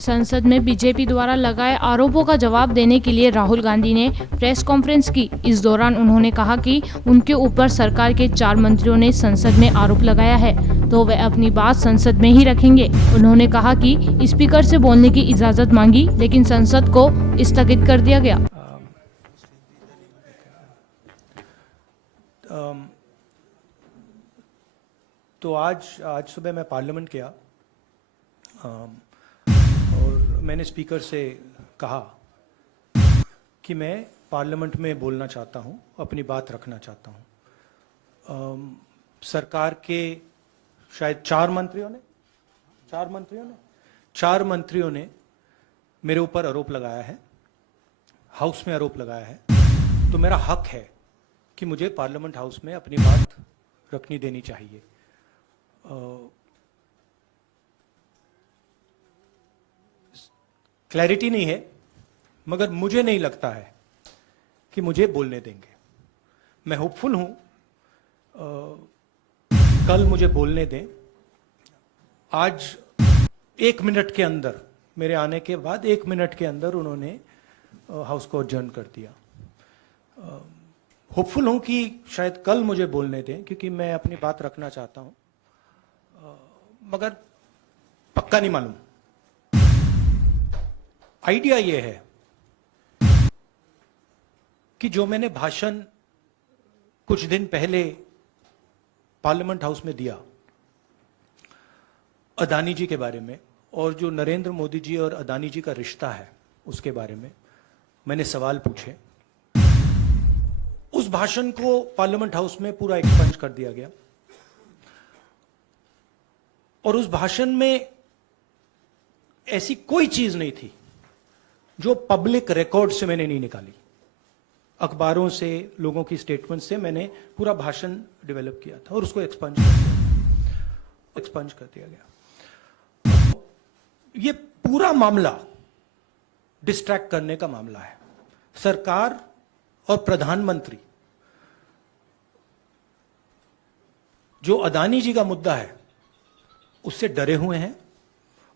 संसद में बीजेपी द्वारा लगाए आरोपों का जवाब देने के लिए राहुल गांधी ने प्रेस कॉन्फ्रेंस की। इस दौरान उन्होंने कहा कि उनके ऊपर सरकार के 4 मंत्रियों ने संसद में आरोप लगाया है तो वे अपनी बात संसद में ही रखेंगे। उन्होंने कहा कि स्पीकर से बोलने की इजाजत मांगी लेकिन संसद को स्थगित कर दिया गया। तो आज सुबह मैं पार्लियामेंट गया और मैंने स्पीकर से कहा कि मैं पार्लियामेंट में बोलना चाहता हूं, अपनी बात रखना चाहता हूं। सरकार के शायद 4 मंत्रियों ने मेरे ऊपर आरोप लगाया है, हाउस में आरोप लगाया है, तो मेरा हक है कि मुझे पार्लियामेंट हाउस में अपनी बात रखनी देनी चाहिए। क्लैरिटी नहीं है, मगर मुझे नहीं लगता है कि मुझे बोलने देंगे। मैं होपफुल हूं कल मुझे बोलने दें। आज 1 मिनट के अंदर, मेरे आने के बाद 1 मिनट के अंदर उन्होंने हाउस को अडजर्न कर दिया। होपफुल हूं कि शायद कल मुझे बोलने दें, क्योंकि मैं अपनी बात रखना चाहता हूं, मगर पक्का नहीं मालूम। आइडिया यह है कि जो मैंने भाषण कुछ दिन पहले पार्लियामेंट हाउस में दिया अदानी जी के बारे में, और जो नरेंद्र मोदी जी और अदानी जी का रिश्ता है उसके बारे में मैंने सवाल पूछे, उस भाषण को पार्लियामेंट हाउस में पूरा एक्सपंज कर दिया गया। और उस भाषण में ऐसी कोई चीज नहीं थी जो पब्लिक रिकॉर्ड से मैंने नहीं निकाली। अखबारों से, लोगों की स्टेटमेंट से मैंने पूरा भाषण डेवलप किया था और उसको एक्सपंज कर दिया गया। ये पूरा मामला डिस्ट्रैक्ट करने का मामला है। सरकार और प्रधानमंत्री जो अदानी जी का मुद्दा है उससे डरे हुए हैं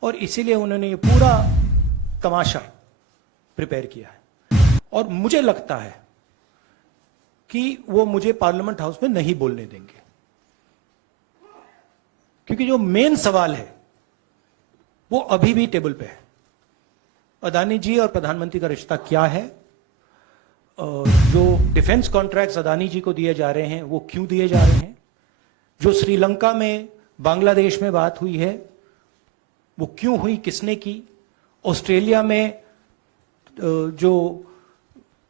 और इसीलिए उन्होंने ये पूरा तमाशा प्रिपेयर किया है। और मुझे लगता है कि वो मुझे पार्लियामेंट हाउस में नहीं बोलने देंगे, क्योंकि जो मेन सवाल है वो अभी भी टेबल पे है। अदानी जी और प्रधानमंत्री का रिश्ता क्या है? जो डिफेंस कॉन्ट्रैक्ट्स अदानी जी को दिए जा रहे हैं वो क्यों दिए जा रहे हैं? जो श्रीलंका में, बांग्लादेश में बात हुई है वो क्यों हुई, किसने की? ऑस्ट्रेलिया में जो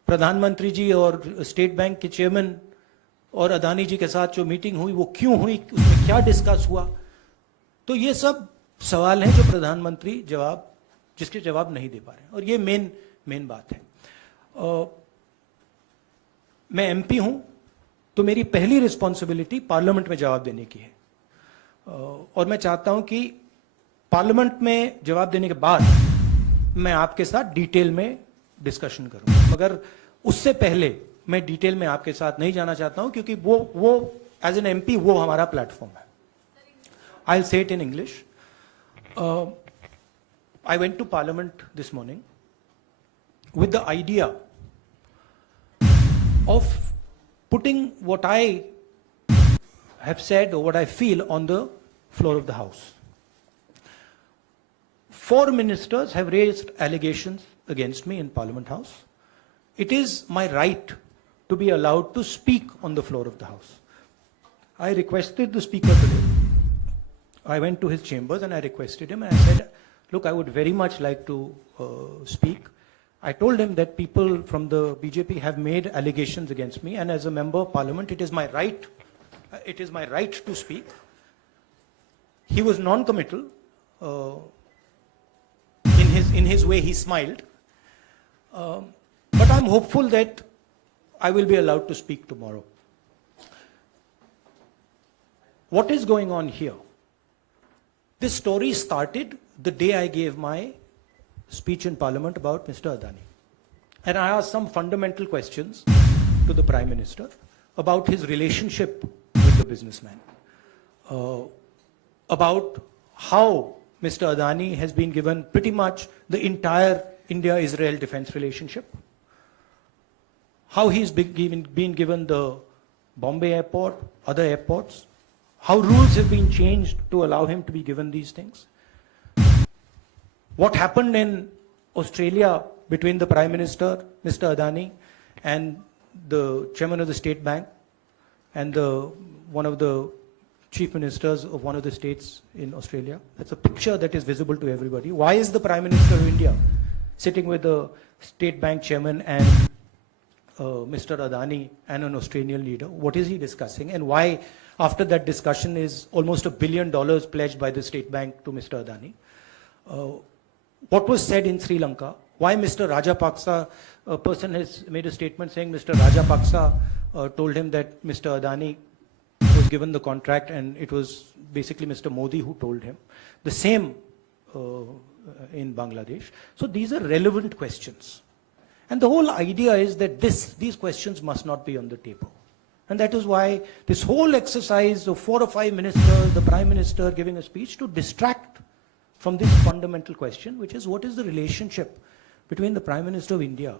प्रधानमंत्री जी और स्टेट बैंक के चेयरमैन और अदानी जी के साथ जो मीटिंग हुई वो क्यों हुई, उसमें क्या डिस्कस हुआ? तो ये सब सवाल हैं जो प्रधानमंत्री जिसके जवाब नहीं दे पा रहे हैं, और ये मेन बात है। मैं एमपी हूं तो मेरी पहली रिस्पॉन्सिबिलिटी पार्लियामेंट में जवाब देने की है, और मैं चाहता हूं कि पार्लियामेंट में जवाब देने के बाद मैं आपके साथ डिटेल में डिस्कशन करूं। मगर उससे पहले मैं डिटेल में आपके साथ नहीं जाना चाहता हूं, क्योंकि वो एज एन एमपी वो हमारा प्लेटफॉर्म है। I will say it in English. I went to Parliament this morning with the idea of putting what I have said or what I feel on the floor of the House. 4 ministers have raised allegations against me in Parliament House. It is my right to be allowed to speak on the floor of the House. I requested the Speaker today. I went to his chambers and I requested him and I said, look, I would very much like to speak. I told him that people from the BJP have made allegations against me, and as a member of parliament, it is my right. It is my right to speak. He was non-committal. In his way, he smiled. But I'm hopeful that I will be allowed to speak tomorrow. What is going on here? This story started the day I gave my speech in Parliament about Mr. Adani. And I asked some fundamental questions to the Prime Minister about his relationship with the businessman, about how Mr. Adani has been given pretty much the entire India-Israel defense relationship. How he's been given the Bombay airport, other airports. How rules have been changed to allow him to be given these things. What happened in Australia between the Prime Minister, Mr. Adani, and the Chairman of the State Bank, and one of the Chief Ministers of one of the states in Australia. That's a picture that is visible to everybody. Why is the Prime Minister of India sitting with the State Bank Chairman and Mr. Adani and an Australian leader? What is he discussing? And why, after that discussion, is almost $1 billion pledged by the State Bank to Mr. Adani? What was said in Sri Lanka? Why Mr. Rajapaksa, a person has made a statement saying Mr. Rajapaksa told him that Mr. Adani was given the contract and it was basically Mr. Modi who told him. The same in Bangladesh. So these are relevant questions. And the whole idea is that these questions must not be on the table. And that is why this whole exercise of 4 or 5 ministers, the Prime Minister giving a speech to distract from this fundamental question, which is what is the relationship between the Prime Minister of India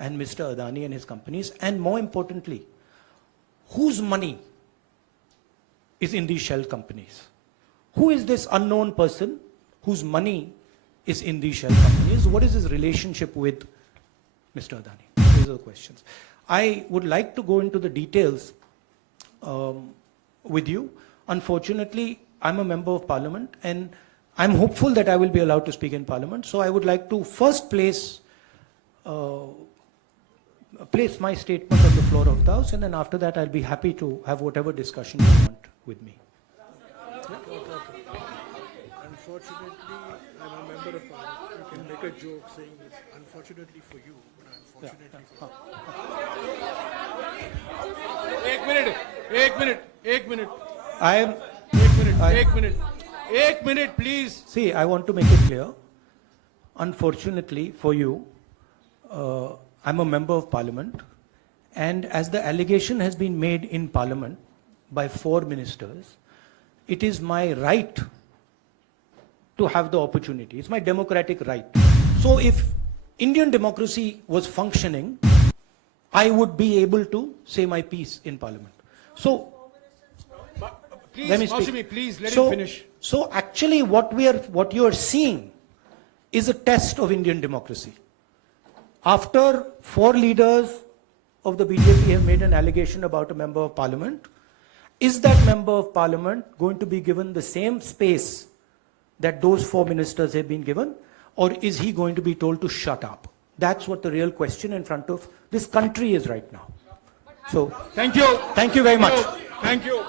and Mr. Adani and his companies, and more importantly, whose money is in these shell companies? Who is this unknown person whose money is in these shell companies? What is his relationship with Mr. Adani? These are the questions. I would like to go into the details with you. Unfortunately, I'm a member of Parliament and I'm hopeful that I will be allowed to speak in Parliament. So I would like to first place my statement on the floor of the House, and then after that I'll be happy to have whatever discussion you want with me. Unfortunately, I'm a member of Parliament. You can make a joke saying this. Unfortunately for you, but unfortunately for एक minute I am. एक minute please. See, I want to make it clear. Unfortunately for you, I'm a member of Parliament, and as the allegation has been made in Parliament by 4 ministers, it is my right to have the opportunity. It's my democratic right. So if Indian democracy was functioning, I would be able to say my piece in Parliament. So, Please, let me speak. Maushami, please let so, him finish. So actually what you are seeing is a test of Indian democracy. After 4 leaders of the BJP have made an allegation about a member of Parliament, is that member of Parliament going to be given the same space that those 4 ministers have been given, or is he going to be told to shut up? That's what the real question in front of this country is right now. So, Thank you. thank you very much. Thank you.